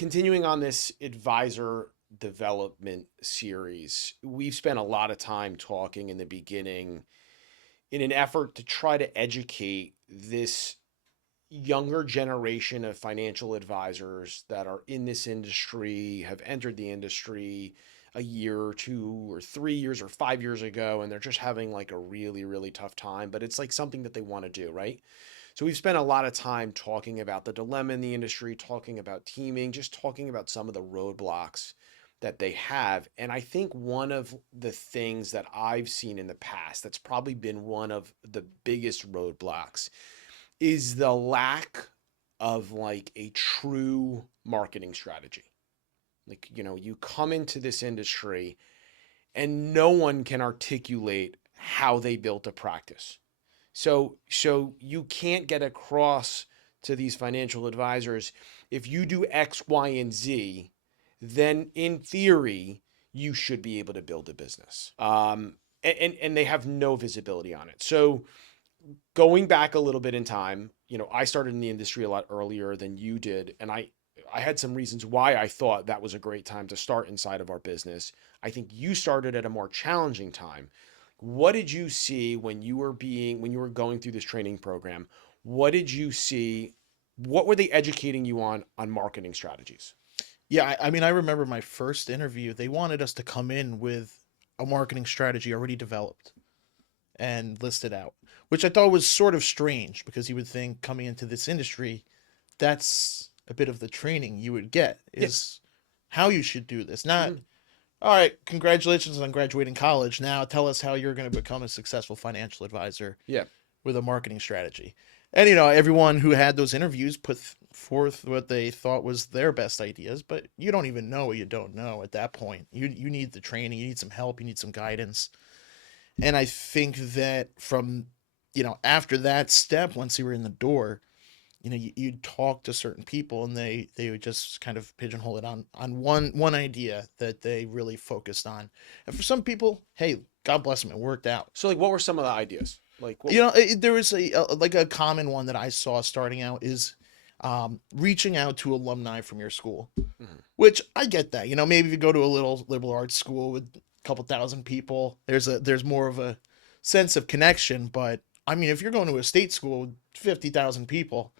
continuing on this advisor development series, we've spent a lot of time talking in the beginning in an effort to try to educate this younger generation of financial advisors that are in this industry, have entered the industry a year or 2 or 3 years or 5 years ago, and they're just having like a really, really tough time, but it's like something that they want to do, right? So we've spent a lot of time talking about the dilemma in the industry, talking about teaming, just talking about some of the roadblocks that they have. And I think one of the things that I've seen in the past that's probably been one of the biggest roadblocks is the lack of like a true marketing strategy. Like, you come into this industry and no one can articulate how they built a practice. So you can't get across to these financial advisors, if you do X, Y, and Z, then in theory you should be able to build a business. And they have no visibility on it. So going back a little bit in time, I started in the industry a lot earlier than you did, and I had some reasons why I thought that was a great time to start inside of our business. I think you started at a more challenging time. What did you see when you were going through this training program? What did you see? What were they educating you on marketing strategies? Yeah, I mean, I remember my first interview. They wanted us to come in with a marketing strategy already developed and listed out, which I thought was sort of strange because you would think coming into this industry, that's a bit of the training you would get Yeah. is how you should do this. Not, Mhm. all right, congratulations on graduating college. Now tell us how you're going to become a successful financial advisor Yeah. with a marketing strategy. And everyone who had those interviews put forth what they thought was their best ideas, but you don't even know what you don't know at that point. You need the training, you need some help, you need some guidance. And I think that from after that step, once you were in the door, you'd talk to certain people and they would just kind of pigeonhole it on one idea that they really focused on. And for some people, hey, God bless them, it worked out. So like, what were some of the ideas? Like, what? There was like a common one that I saw starting out is reaching out to alumni from your school, Mhm. which I get that. Maybe if you go to a little liberal arts school with a couple thousand people, there's more of a sense of connection. But I mean, if you're going to a state school with 50,000 people,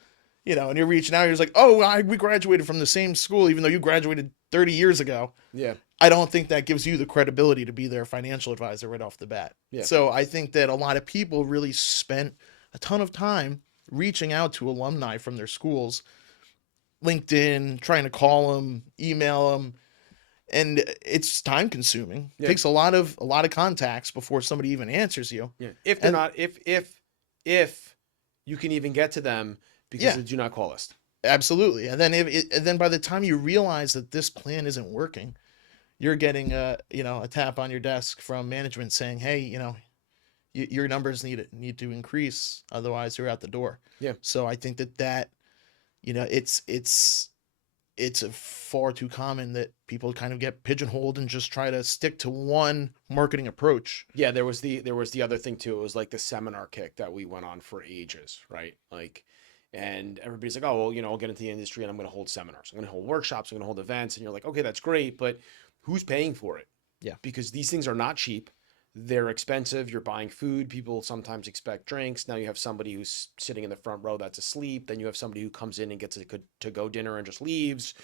and you're reaching out, you're just like, oh, we graduated from the same school, even though you graduated 30 years ago. Yeah. I don't think that gives you the credibility to be their financial advisor right off the bat. Yeah. So I think that a lot of people really spent a ton of time reaching out to alumni from their schools, LinkedIn, trying to call them, email them, and it's time consuming. It Yeah. takes a lot of contacts before somebody even answers you. Yeah. If they're And not, if you can even get to them because yeah, of the do not call list. absolutely. And then by the time you realize that this plan isn't working, you're getting a tap on your desk from management saying, hey, your numbers need to increase, otherwise you're out the door. Yeah. So I think that it's a far too common that people kind of get pigeonholed and just try to stick to one marketing approach. Yeah, there was the other thing too. It was like the seminar kick that we went on for ages, right? Like, and everybody's like, oh, well, I'll get into the industry and I'm going to hold seminars. I'm going to hold workshops. I'm going to hold events. And you're like, okay, that's great, but who's paying for it? Yeah, Because these things are not cheap. They're expensive. You're buying food. People sometimes expect drinks. Now you have somebody who's sitting in the front row that's asleep. Then you have somebody who comes in and gets a good to go dinner and just leaves.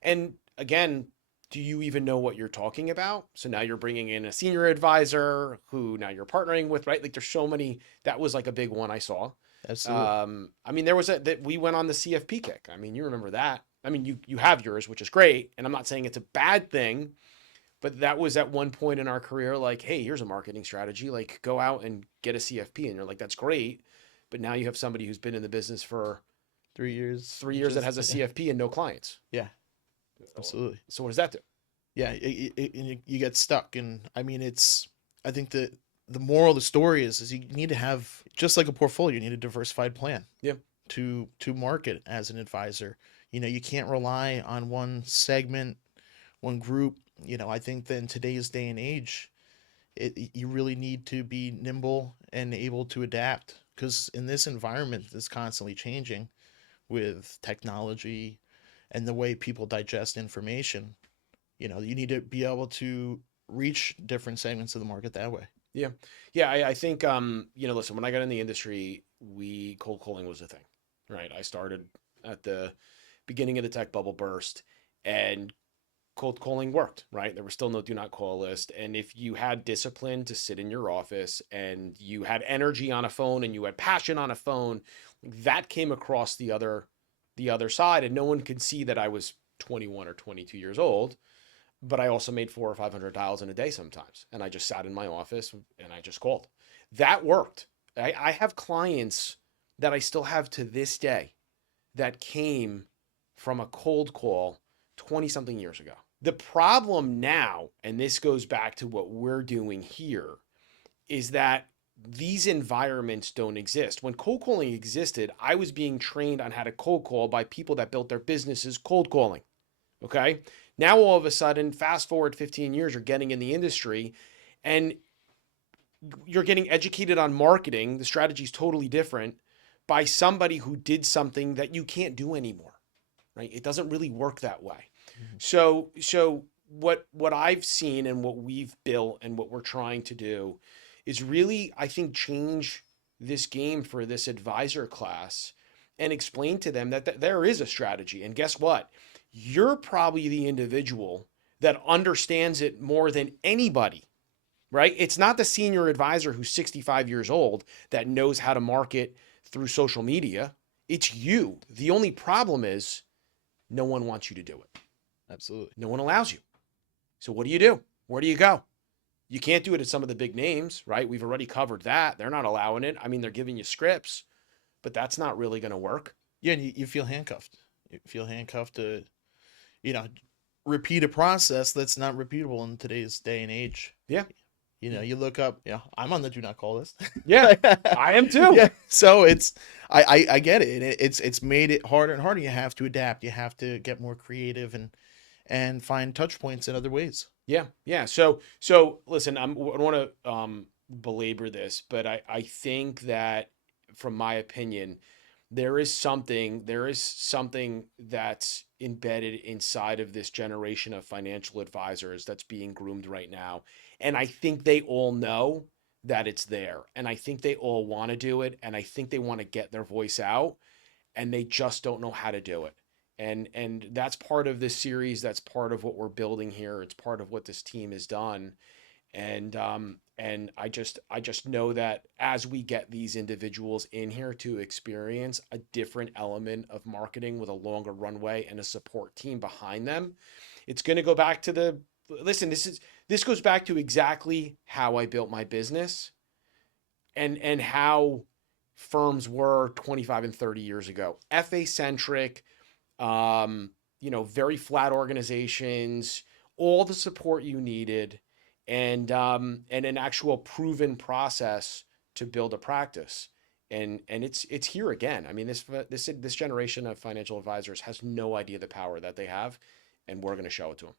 And again, do you even know what you're talking about? So now you're bringing in a senior advisor who now you're partnering with, right? Like there's so many. That was like a big one I saw. absolutely. I mean, there was a that we went on the CFP kick. I mean, you remember that. I mean, you have yours, which is great, and I'm not saying it's a bad thing, but that was at one point in our career, like, hey, here's a marketing strategy. Like, go out and get a CFP, and you're like, that's great, but now you have somebody who's been in the business for 3 years, 3 years that has a CFP and no clients. yeah, absolutely. So what does that do? Yeah, you get stuck, and I mean, I think that the moral of the story is you need to have, just like a portfolio, you need a diversified plan Yeah, to market as an advisor. You can't rely on one segment, one group. I think that in today's day and age, you really need to be nimble and able to adapt, because in this environment that's constantly changing with technology and the way people digest information. You need to be able to reach different segments of the market that way. Yeah. Yeah. I think, listen, when I got in the industry, cold calling was a thing, right? I started at the beginning of the tech bubble burst, and cold calling worked, right? There was still no do not call list. And if you had discipline to sit in your office and you had energy on a phone and you had passion on a phone, that came across the other side. And no one could see that I was 21 or 22 years old, but I also made 400 or 500 dials in a day sometimes. And I just sat in my office and I just called. That worked. I have clients that I still have to this day that came from a cold call 20 something years ago. The problem now, and this goes back to what we're doing here, is that these environments don't exist. When cold calling existed, I was being trained on how to cold call by people that built their businesses cold calling. Okay. Now, all of a sudden, fast forward 15 years, you're getting in the industry and you're getting educated on marketing. The strategy is totally different by somebody who did something that you can't do anymore, right? It doesn't really work that way. Mm-hmm. So what I've seen and what we've built and what we're trying to do is really, I think, change this game for this advisor class and explain to them that there is a strategy. And guess what? You're probably the individual that understands it more than anybody, right? It's not the senior advisor who's 65 years old that knows how to market through social media. It's you. The only problem is no one wants you to do it. Absolutely. No one allows you. So what do you do? Where do you go? You can't do it at some of the big names, right? We've already covered that. They're not allowing it. I mean, they're giving you scripts, but that's not really going to work. Yeah, and you feel handcuffed. You feel handcuffed to, you know, repeat a process that's not repeatable in today's day and age. Yeah. You look up, I'm on the do not call list. Yeah, I am too. Yeah. So I get it. It's made it harder and harder. You have to adapt. You have to get more creative and find touch points in other ways. Yeah, yeah. So listen, I don't want to belabor this, but I think that from my opinion, there is something that's embedded inside of this generation of financial advisors that's being groomed right now. And I think they all know that it's there. And I think they all want to do it. And I think they want to get their voice out and they just don't know how to do it. And that's part of this series. That's part of what we're building here. It's part of what this team has done. And I just know that as we get these individuals in here to experience a different element of marketing with a longer runway and a support team behind them, it's going to go back to the listen. This goes back to exactly how I built my business and how firms were 25 and 30 years ago. FA centric, very flat organizations, all the support you needed, and an actual proven process to build a practice. And it's here again. I mean, this generation of financial advisors has no idea the power that they have, and we're going to show it to them.